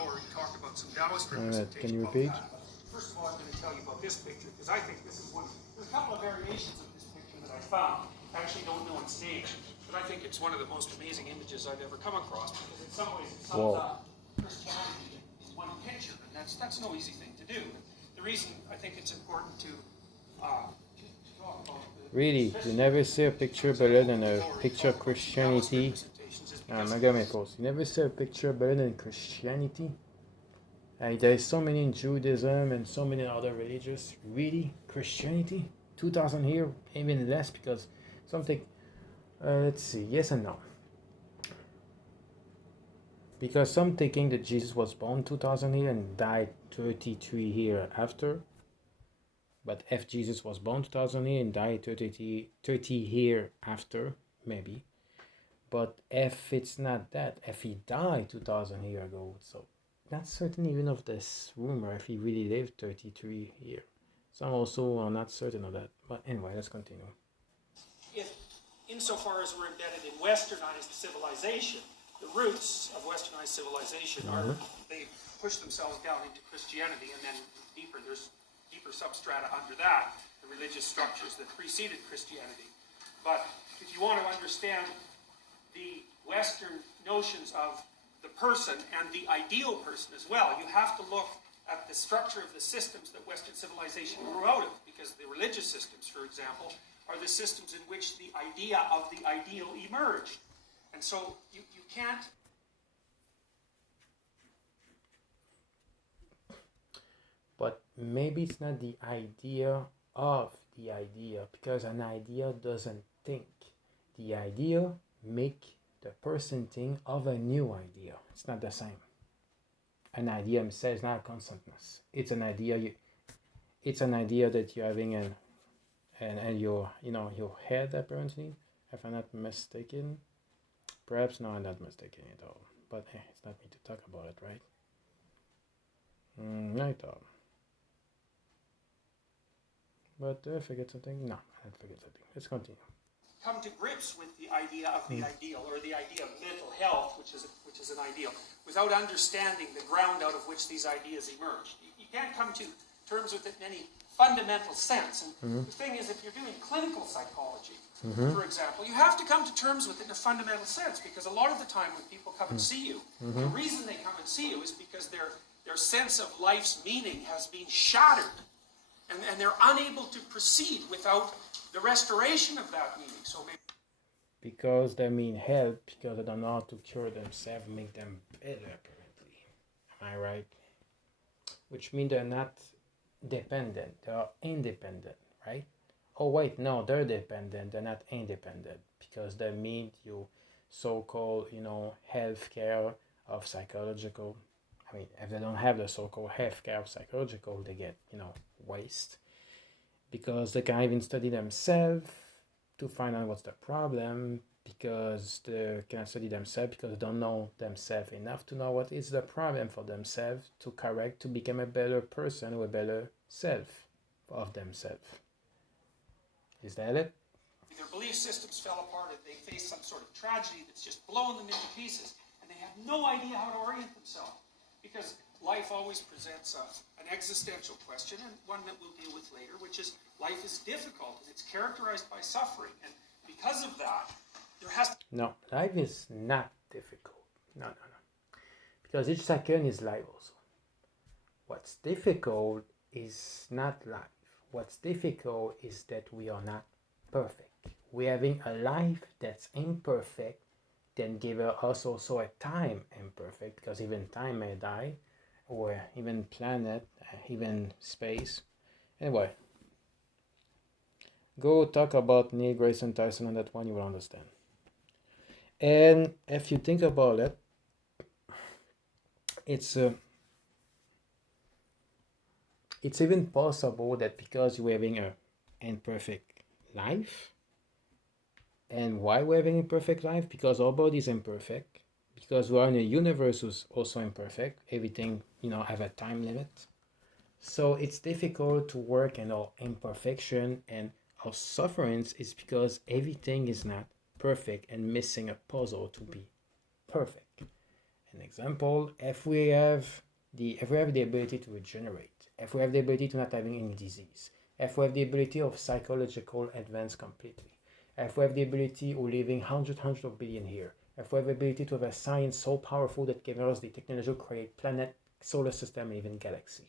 forward and talk about some Taoist Can representation you about repeat? that. First of all, I'm going to tell you about this picture, because I think this is one. There's a couple of variations of this picture that I found. I actually don't know its name, but I think it's one of the most amazing images I've ever come across, because in some ways it sums up Christianity in one picture, and that's no easy thing to do. The reason I think it's important to talk about Really, you never see a picture better than a picture of Christianity. I'm not gonna post. You never see a picture better than Christianity. There is so many in Judaism and so many other religions. Really, Christianity? 2,000 here, even less, because something. Let's see. Yes and no. Because some thinking that Jesus was born 2,000 here and died 33 here after. But if Jesus was born 2,000 here and died 30 here after, maybe. But if it's not that, if he died 2,000 years ago, so not certain even of this rumor if he really lived 33 years. Some also are not certain of that. But anyway, let's continue. If, insofar as we're embedded in westernized civilization, the roots of westernized civilization are, they push themselves down into Christianity, and then there's deeper substrata under that, the religious structures that preceded Christianity. But if you want to understand the Western notions of the person and the ideal person as well, you have to look at the structure of the systems that Western civilization grew out of, because the religious systems, for example, are the systems in which the idea of the ideal emerged. And so you can't... But maybe it's not the idea of the idea, because an idea doesn't think. The idea make the person think of a new idea. It's not the same. An idea itself is not a constantness. It's an idea. It's an idea that you're having and your your head, apparently, if I'm not mistaken. Perhaps no, I'm not mistaken at all. But it's not me to talk about it, right? Not at all. But did I forget something? No, I didn't forget something. Let's continue. Come to grips with the idea of the ideal, or the idea of mental health, which is an ideal, without understanding the ground out of which these ideas emerge. You can't come to terms with it in any fundamental sense. And the thing is, if you're doing clinical psychology, for example, you have to come to terms with it in a fundamental sense, because a lot of the time when people come and see you, the reason they come and see you is because their sense of life's meaning has been shattered, and they're unable to proceed without the restoration of that meaning. So maybe because they mean help, because they don't know how to cure themselves, make them better, apparently. Am I right? Which means they're not dependent, they are independent, right? Oh wait, no, they're dependent, they're not independent, because they mean you so-called, healthcare of psychological. I mean, if they don't have the so-called healthcare of psychological, they get, waste. Because they can't even study themselves to find out what's the problem, because they can't study themselves because they don't know themselves enough to know what is the problem for themselves to correct, to become a better person or a better self of themselves. Is that it? their belief systems fell apart and they face some sort of tragedy that's just blown them into pieces, and they have no idea how to orient themselves. Because life always presents an existential question, and one that we'll deal with later, which is life is difficult and it's characterized by suffering. And because of that, there has to... No, life is not difficult. No. Because each second is life also. What's difficult is not life. What's difficult is that we are not perfect. We're having a life that's imperfect, then give us also a time imperfect, because even time may die, or even planet, even space. Anyway, go talk about Neil Grayson Tyson on that one, you will understand. And if you think about it, it's even possible that because you're having an imperfect life, and why we're having imperfect life? Because our body is imperfect, because we're in a universe who's also imperfect. Everything, have a time limit. So it's difficult to work in our imperfection, and our sufferance is because everything is not perfect and missing a puzzle to be perfect. An example, if we have the ability to regenerate, if we have the ability to not having any disease, if we have the ability of psychological advance completely, if we have the ability of living hundreds of billion here, if we have the ability to have a science so powerful that gives us the technology to create planet, solar system, and even galaxy,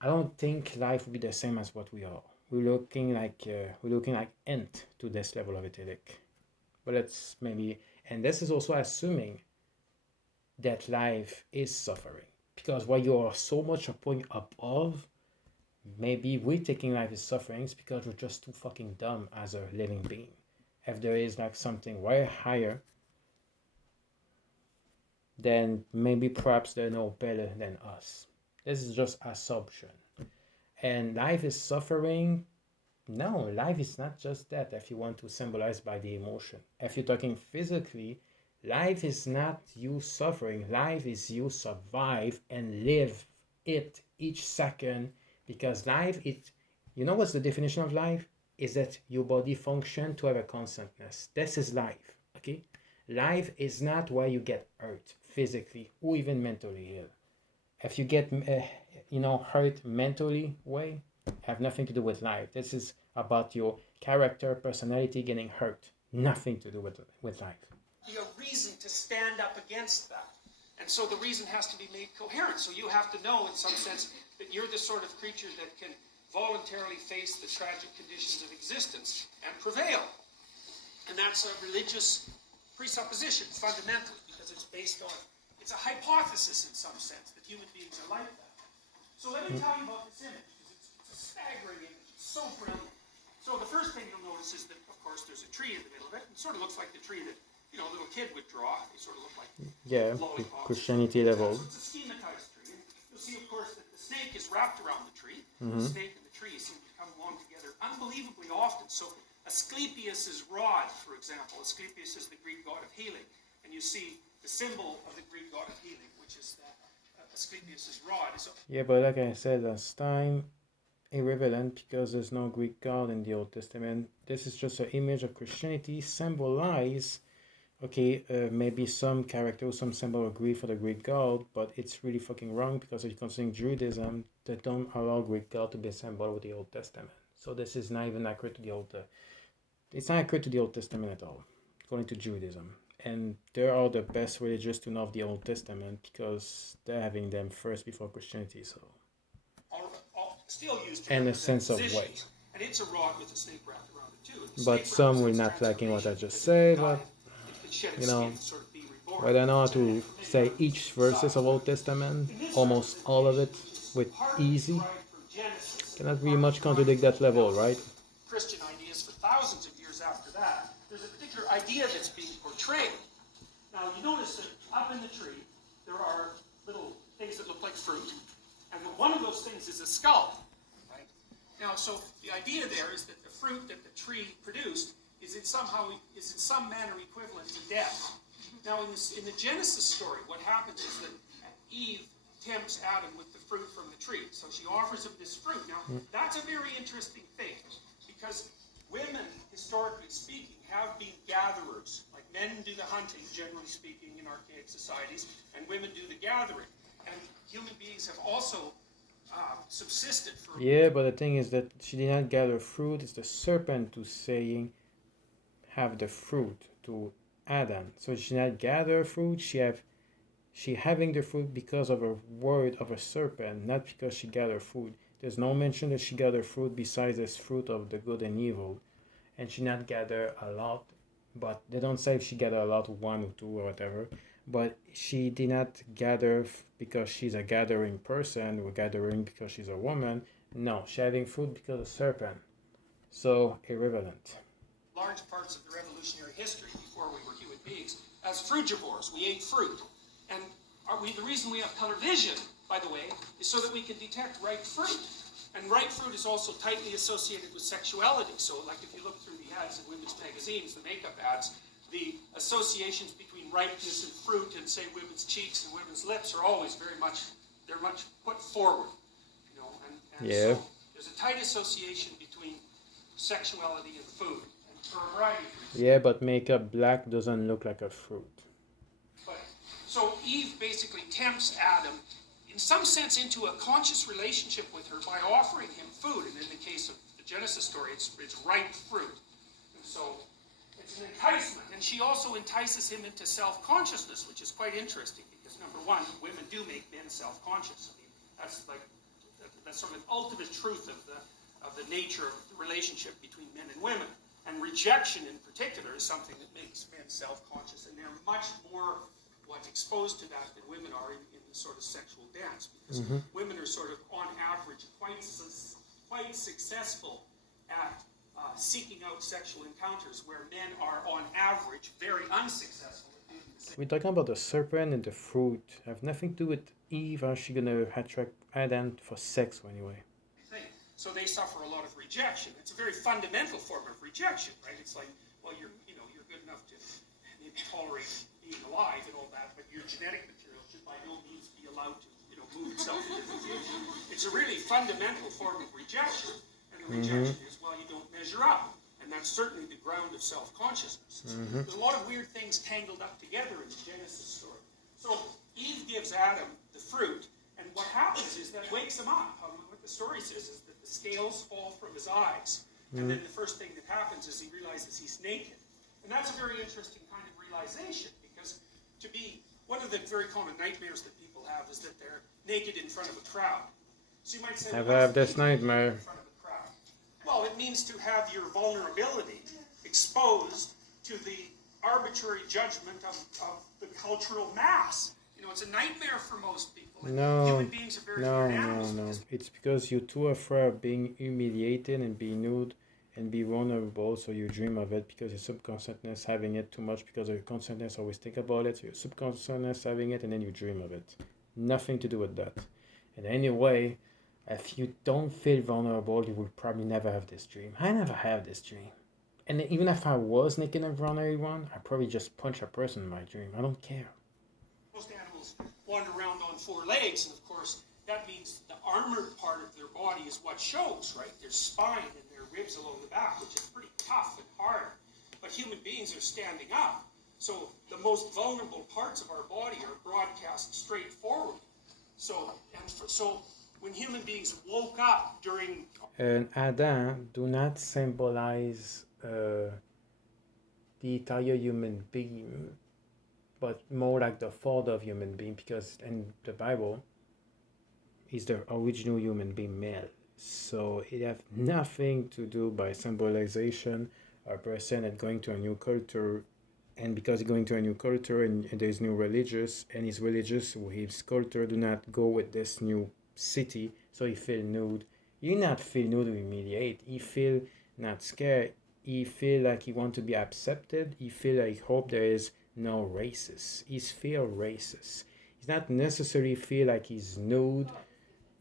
I don't think life will be the same as what we are. We're looking like ant to this level of intellect. But let's maybe, and this is also assuming that life is suffering, because while you are so much a point above, maybe we're taking life as sufferings because we're just too fucking dumb as a living being. If there is like something way higher, then maybe perhaps they're no better than us. This is just assumption. And life is suffering. No, life is not just that. If you want to symbolize by the emotion, if you're talking physically, life is not you suffering. Life is you survive and live it each second, because life is, you know what's the definition of life? Is that your body function to have a constantness. This is life, okay? Life is not why you get hurt physically or even mentally ill. If you get, hurt mentally way, have nothing to do with life. This is about your character, personality getting hurt. Nothing to do with life. Be a reason to stand up against that. And so the reason has to be made coherent. So you have to know, in some sense, that you're the sort of creature that can voluntarily face the tragic conditions of existence and prevail. And that's a religious presupposition, fundamentally, because it's based on, it's a hypothesis in some sense, that human beings are like that. So let me tell you about this image, because it's a staggering image. It's so brilliant. So the first thing you'll notice is that, of course, there's a tree in the middle of it. It sort of looks like the tree that, a little kid would draw. They sort of look like lollipops. Christianity level. So it's a schematized tree. And you'll see, of course, that the snake is wrapped around the tree. The snake and the tree seem to come along together unbelievably often. So Asclepius's rod, for example. Asclepius is the Greek god of healing. And you see the symbol of the Greek god of healing, which is that Asclepius's rod. Yeah, but like I said last time, irrelevant, because there's no Greek god in the Old Testament. This is just an image of Christianity symbolize, maybe some character, some symbol agree for the Greek god, but it's really fucking wrong, because if you're considering Judaism, they don't allow Greek god to be a symbol with the Old Testament. So this is not even accurate to the it's not accurate to the Old Testament at all, according to Judaism. And they are the best religious to know of the Old Testament, because they're having them first before Christianity, so. Still used in a sense of way. And it's a rod with a snake wrapped around it too. But some will not liking what I just said, but I don't know how to say each verses of Old Testament, almost all of it, with easy. Cannot really much contradict that level, right? Christian ideas for thousands of years after that. There's a particular idea that's being portrayed. Now you notice that up in the tree there are little things that look like fruit. And one of those things is a skull, right? Now, so the idea there is that the fruit that the tree produced is in some manner equivalent to death. Now, in the Genesis story, what happens is that Eve tempts Adam with the fruit from the tree. So she offers him this fruit. Now, that's a very interesting thing, because women, historically speaking, have been gatherers. Like men do the hunting, generally speaking, in archaic societies, and women do the gathering. And human beings have also subsisted for... Yeah, but the thing is that she did not gather fruit. It's the serpent who's saying, have the fruit to Adam. So she did not gather fruit. She having the fruit because of a word of a serpent, not because she gathered fruit. There's no mention that she gathered fruit besides this fruit of the good and evil. And she not gather a lot, but they don't say if she gathered a lot, one or two or whatever. But she did not gather because she's a gathering person, or gathering because she's a woman. No, she having fruit because of serpent. So irrelevant. Large parts of the revolutionary history before we were human beings as frugivores. We ate fruit. And the reason we have color vision, by the way, is so that we can detect ripe fruit. And ripe fruit is also tightly associated with sexuality. So like if you look through the ads in women's magazines, the makeup ads, the associations between ripeness and fruit and, say, women's cheeks and women's lips are always they're much put forward, and yeah. So there's a tight association between sexuality and food, and for a variety of reasons. Yeah, but makeup black doesn't look like a fruit. But So Eve basically tempts Adam, in some sense, into a conscious relationship with her by offering him food. And in the case of the Genesis story, it's ripe fruit. And so it's an enticement. And she also entices him into self-consciousness, which is quite interesting because, number one, women do make men self-conscious. I mean, that's sort of the ultimate truth of the nature of the relationship between men and women. And rejection in particular is something that makes men self-conscious, and they're much more exposed to that than women are in the sort of sexual dance, because women are sort of, on average, quite successful at seeking out sexual encounters, where men are, on average, very unsuccessful at doing the same. We're talking about the serpent and the fruit. Have nothing to do with Eve. How's she gonna attract Adam for sex anyway? So they suffer a lot of rejection. It's a very fundamental form of rejection, right? It's like, well, you're good enough to maybe tolerate being alive and all that, but your genetic material should by no means be allowed to, move itself into the future. It's a really fundamental form of rejection, and the rejection is, well, you don't measure up, and that's certainly the ground of self-consciousness. There's a lot of weird things tangled up together in the Genesis story. So Eve gives Adam the fruit, and what happens is that wakes him up. What the story says is that the scales fall from his eyes, and then the first thing that happens is he realizes he's naked. And that's a very interesting kind of realization, because one of the very common nightmares that people have is that they're naked in front of a crowd. So you might say, Never have this nightmare. in front of a crowd? Well, it means to have your vulnerability exposed to the arbitrary judgment of the cultural mass. It's a nightmare for most people. Human beings are very weird animals. It's because you're too afraid of being humiliated and being nude and be vulnerable, so you dream of it because your subconsciousness having it too much, because your consciousness always think about it, so your subconsciousness having it, and then you dream of it. Nothing to do with that. And anyway, if you don't feel vulnerable, you will probably never have this dream. I never have this dream. And even if I was naked in front of everyone, I'd probably just punch a person in my dream. I don't care. Most animals wander around on four legs, and of course, that means the armored part of their body is what shows, right? Their spine and their ribs along the back, which is pretty tough and hard. But human beings are standing up. So the most vulnerable parts of our body are broadcast straight forward. So when human beings woke up during... Adam do not symbolize the entire human being, but more like the father of human being, because in the Bible, he's the original human being male. So it have nothing to do by symbolization a person and going to a new culture, and because he's going to a new culture and there's new religious, and his religious, his culture do not go with this new city, so he feel nude. He not feel nude or humiliate. He feel not scared. He feel like he want to be accepted. He feel like hope there is no racist. He's feel racist. He's not necessarily feel like he's nude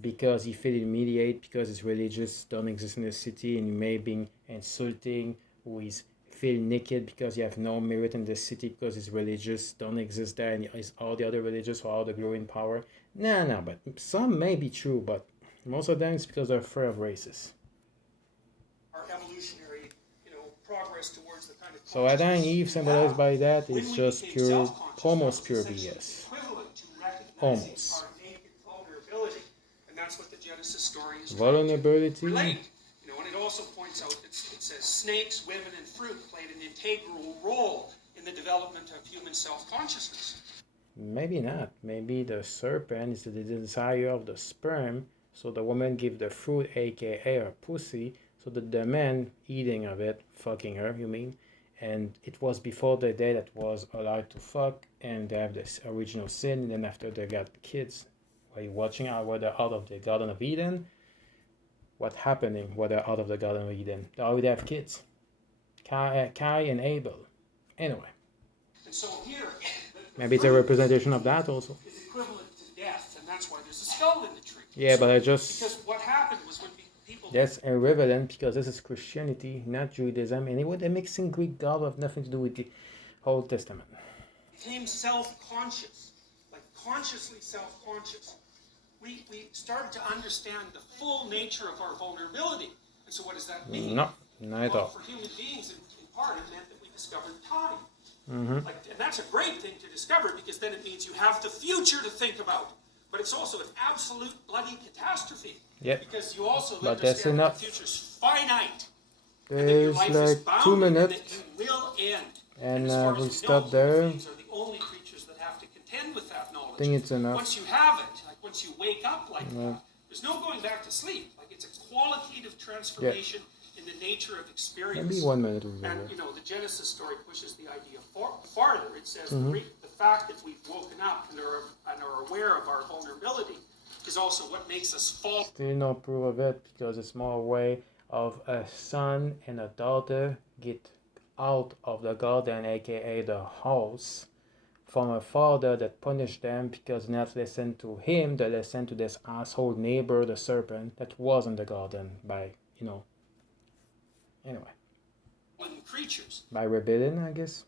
because he feel humiliated because his religious don't exist in the city, and he may be insulting, or he's feel naked because he have no merit in the city because his religious don't exist there, and all the other religious or all the growing power. No, but some may be true, but most of them is because they're afraid of racists. Our evolutionary, progress towards the kind of... So Adam and Eve symbolized by that is just pure, almost pure BS. Almost. Our naked vulnerability, and that's what the Genesis story is Vulnerability. Relate. And it also points out that it says snakes, women, and fruit played an integral role in the development of human self-consciousness. Maybe not. Maybe the serpent is the desire of the sperm, so the woman give the fruit, aka her pussy, so that the man eating of it, fucking her, you mean, and it was before the day that was allowed to fuck, and they have this original sin, and then after they got kids, while you're watching out where they're out of the Garden of Eden, what happening when they're out of the Garden of Eden? They already have kids. Cain and Abel. Anyway. And so here, maybe it's a representation of that also. Is equivalent to death, and that's why there's a skull in the tree. Yeah, so, but I just... Because what happened was when people... That's irrelevant, because this is Christianity, not Judaism. Anyway, they're mixing Greek God with nothing to do with the Old Testament. Became self-conscious, like consciously self-conscious. We started to understand the full nature of our vulnerability. And so what does that mean? No, not at all. For human beings, in part, it meant that we discovered time. Like, and that's a great thing to discover, because then it means you have the future to think about. But it's also an absolute bloody catastrophe. Yep. Because you also But that's understand that enough. the future's finite. And that your There's life is like bounded 2 and minutes, that you will end. and as far as we'll we stop know, there. human beings are the only creatures that have to contend with that knowledge. I think it's enough. Once you have it, like once you wake up like that, there's no going back to sleep. Like, it's a qualitative transformation in the nature of experience. Maybe 1 minute will be And, over. you know, the Genesis story pushes the idea farther. It says the fact that we've woken up and are aware of our vulnerability is also what makes us fall. Still no proof of it, because it's more a way of a son and a daughter get out of the garden, aka the house, from a father that punished them because they not listened to him, they listened to this asshole neighbor, the serpent, that was in the garden by, you know, anyway. Creatures. By rebellion, I guess.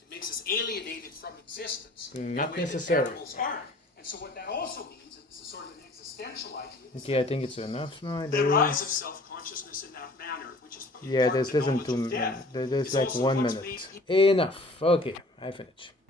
It makes us alienated from existence. Not the way necessarily. That animals aren't. And so what that also means, and this is sort of an existential idea. Okay, I think it's enough now. The rise of self-consciousness in that manner, which is Yeah, part there's of the listen knowledge to of me. death, There's is like also 1 what's minute. made Enough. Okay, I finished.